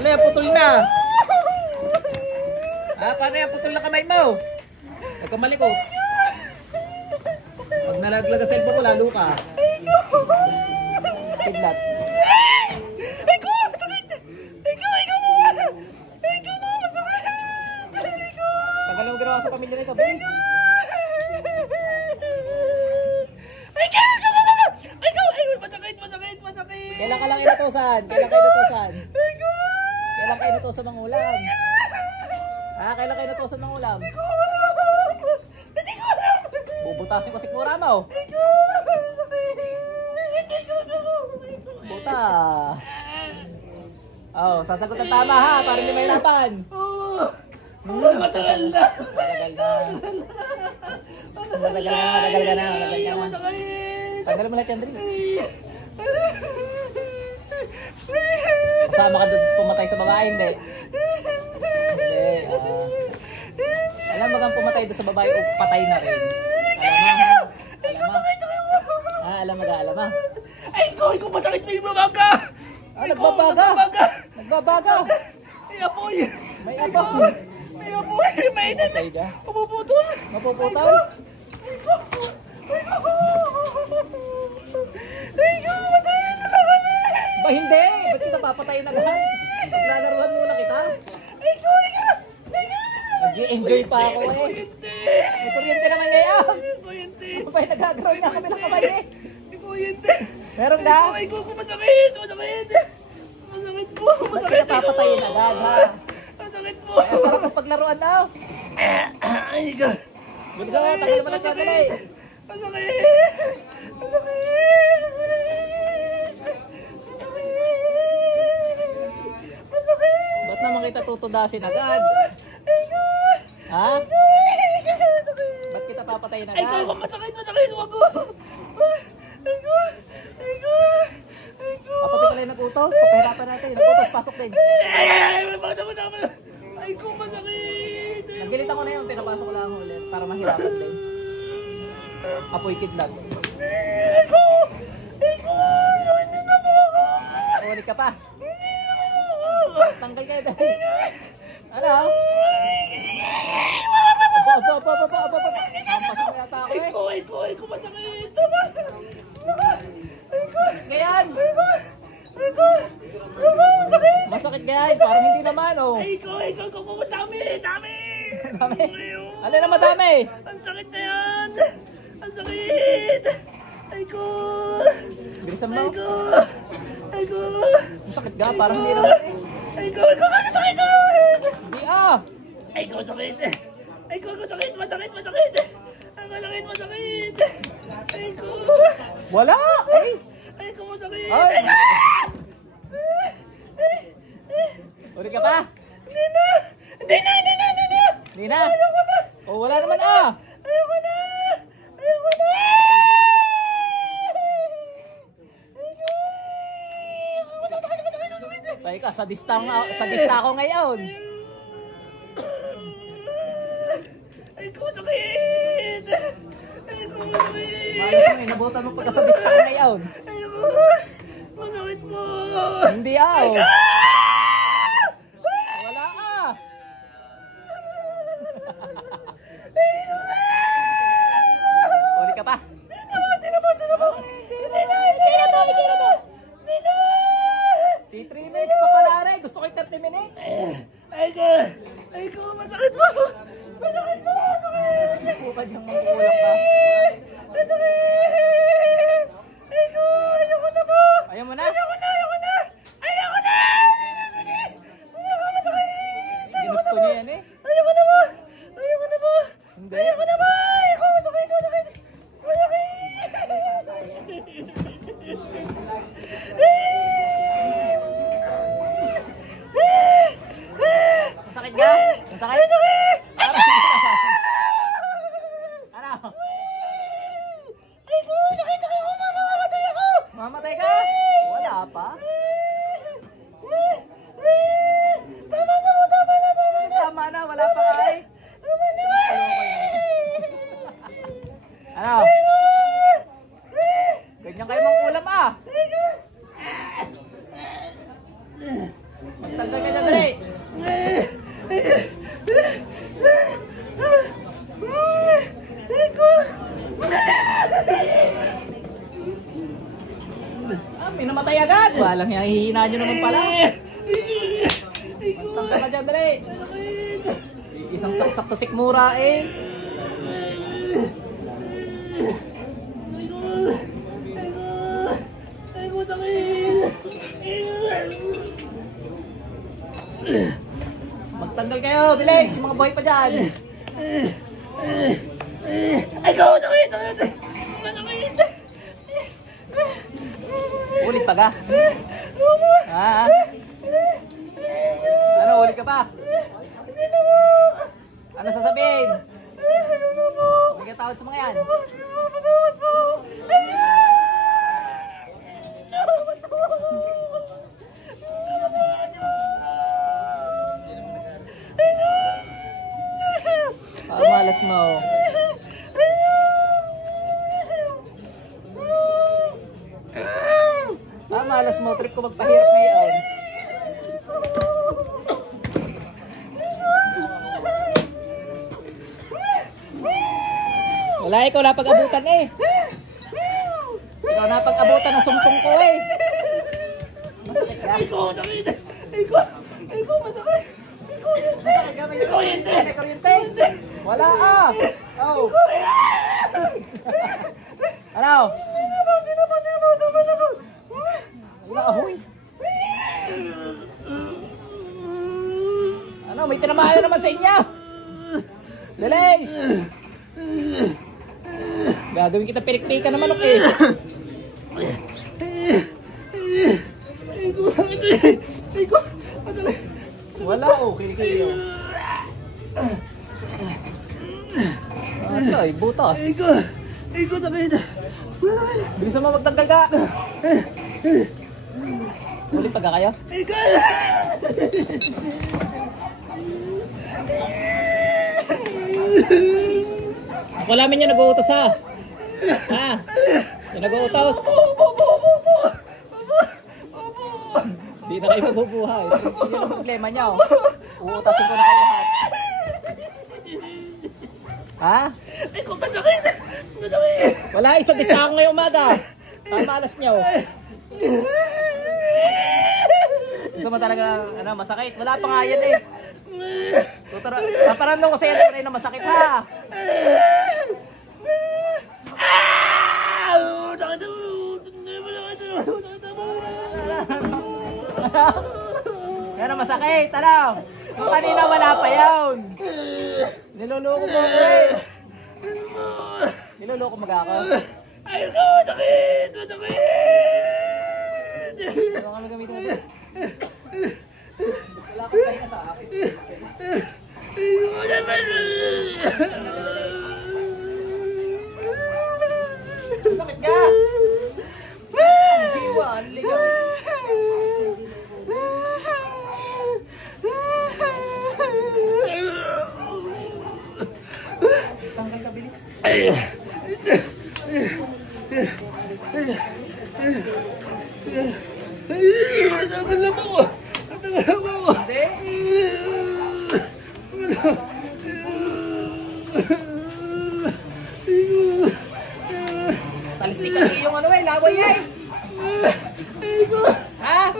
Ano yan, putol na? Ah, paano yan, putol na kamay mo? Huwag kang malikot. Pag nalaglag ang cellphone ko, lalo ka. Piglat. Tagal mo ginawa sa pamilya nito, bilis. Kailan ka lang inutusan? Kailan ka inutusan? Kailan ka inutusan ng ulam? Ah, kailan ka inutusan ng ulam? Bubutasin ko si Kura mo. Butas. Oh, sasagot ang tama ha, para hindi may laban. Matagal na. Matagal na. Tanggalin mo lahat yan, Dri. Kasama ka doon pumatay sa babae, hindi? Hindi. Alam mo kang pumatay doon sa babae o patay na rin? Alam mo? Ay, ko masakit na yung babaga. Nagbabaga. May apoy. May apoy. May init. Mapuputol. Mapuputol? Ba hindi? Ba't kita papatayin agad? Naglalaruan muna kita? Nag-i-enjoy pa ako eh. May kuryente naman ngayon. Ano ba yung nagagaraw niya kabilang kamay eh? Meron na? Masakit po. Ba't kita papatayin agad ha? Masakit po. Ay, sarap ang paglaruan na. Ay, God. Buti ka, tagal mo lang sa kanila eh. Ba't naman kita tutudasin agad? Ha? Ba't kita papatayin agad? Ay, ko, masakit. Wag ko. Papatay ng utos, papahirapan natin. Nag-utos, pasok din. Ay, ko, masakit. Nagilitan ko na yun, pinapasok ko lang ulit para mahirapan din. Apoy kidlat. Hindi na po ako. Ulit ka pa. Tanggal kayo dahil. Ano? Aba. Hampasin mo yata ako eh. Ay, ko, masakit. Ngayon! Masakit. Masakit ngayon, parang hindi naman oh. Ay, ko, dami. Dami? Ano na madami? Ang sakit na yan. Ang sakit. Ay, ko. Bilisan mo. Ay, ko. Masakit ga, parang hindi naman eh. Ay, ko, sakit. Hindi ah! Ay, ko, sakit. Ay, ko, sakit. Masakit. Ang masakit. Ay, ko. Wala! Ay, ko, masakit. Ay! Ulit ka pa? Hindi na. Hindi na? Oh, wala naman ah! Ayoko na. Teka, sadista ako ngayon. Ay, ko, sakit. Malas mo, inabutan mo pagkasadista ko ngayon. Ayoko. Masakit po. Hindi ah! Oh. Wala ah! Ulit ka pa? Hindi na po. 3 minutes pa pala rin. Gusto ko yung 30 minutes. Ay, ko, masakit po. Hindi po ba diyang magkukulak ka? Masakit. Ay, ko, ayoko na po. Ayaw mo na? Ayoko na. Ginusto niya yan eh. Ayoko na po. Hindi. Ayoko na po. Ayoko, masakit. Masakit ka? Masakit? Ano? Ay, ko, sakit ako. Mamamatay ako. Mamatay ka? Wala pa. Magtanggal ka dyan, dali. May namatay agad. Walang hihina nyo naman pala. Magtanggal ka dyan, dali. Isang saksak sa sikmura eh. Magtanggal kayo, bilis! Mga buhay pa dyan! Ay, ko! Sakit! Ulit pa ka? Ha? Ano, ulit ka pa? Hindi na mo! Ano sasabihin? Huwag ka tawad sa mga yan. Patawad po! Malas mo. Malas mo. Trip ko magpahirap ngayon. Wala, ikaw napag-abutan eh. Ikaw napag-abutan ng sumsong ko eh. Masakit ka? Ay, ko! Sakit! Ay, ko! Masakit! May kuryente! May kuryente! Wala ah! Oh! Ano? Wala ahoy! Ano? May tinamaan naman sa inyo! Lilis! Gagawin kita pirik-pika naman okay. Ay, ko! Sakit! Ay, ko! Masakit! Wala oh, kilikili oh. Ay, butas. Ay, ko! Sakit! Bilisan mo magtanggal ka. Ulit pagka kayo? Ay, ko! Ako namin yung nag-uutos ha. Ha? Yung nag-uutos. Hindi na kayo mabubuhay. Hindi yung problema nyo. Uutasin ko na kayo lahat. Ha? Ay, ko! Masakit! Masakit! Wala, isang distahan ngayong umaga. Pamalas nyo. Gusto mo talaga ano, masakit? Wala pa nga yan eh. Paparandong ko sa iyo na masakit ha. Yan ang masakit, ano? Kung kanina wala pa yun. Niloloko mo ako eh. Niloloko mag ako. Ay, ko! Sakit! Masakit! Ano kami gamitin mo? Wala kang kanya sa akin. Ay, ko naman! Sakit ka! Jiwa, ang ligaw. Tanggal ka, bilis. Tanggal na po! Tanggal na po! Talisikan niyo yung ano eh, laway eh! Ha?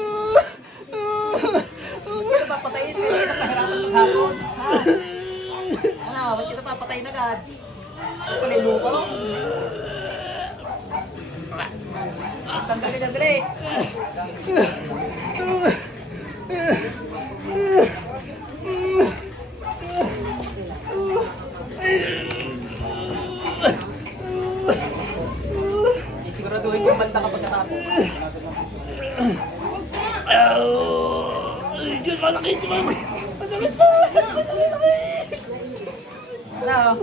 Huwag kita papatayin, hindi kita pahirapan maghapon. Ha? Ano, huwag kita papatayin agad. Ano pala yung luko? Tanggal ka dyan, dali! Siguraduhin yung banda kapag katapos. Ay, Diyos, malakit! Masakit po! Masakit! Ano?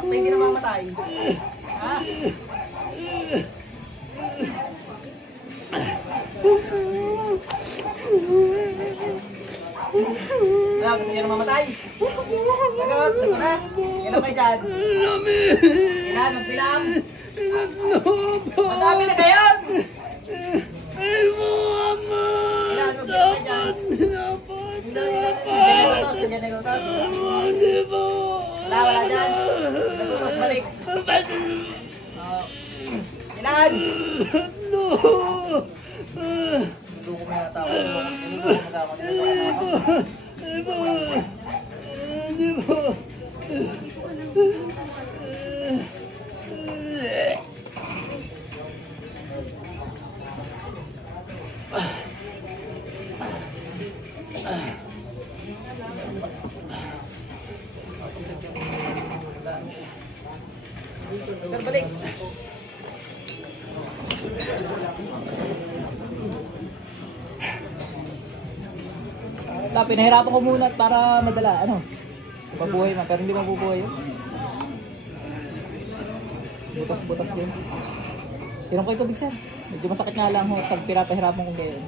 sakta hindi namamatay. Ha? Wala, gusto niya namamatay. Sagot, gusto na. Ilan kayo dyan? Ilan, magbilang. Madami na kayo! Ay mo, ama! Ilan, magbilang kayo dyan. Dapat! Hindi po! Wala dyan. Natutos, balik. Ilan? No! Hindi ko may natawag. Hindi ko magkakot. Hindi po! Sir, balik. Pinahirapan ko muna para madala, ano, mabuhay man, pero hindi mabubuhay yun. Butas-butas din. Tirang ko ito, Big Sir. Medyo masakit nga lang ho pag pinapahirapan kong gayon.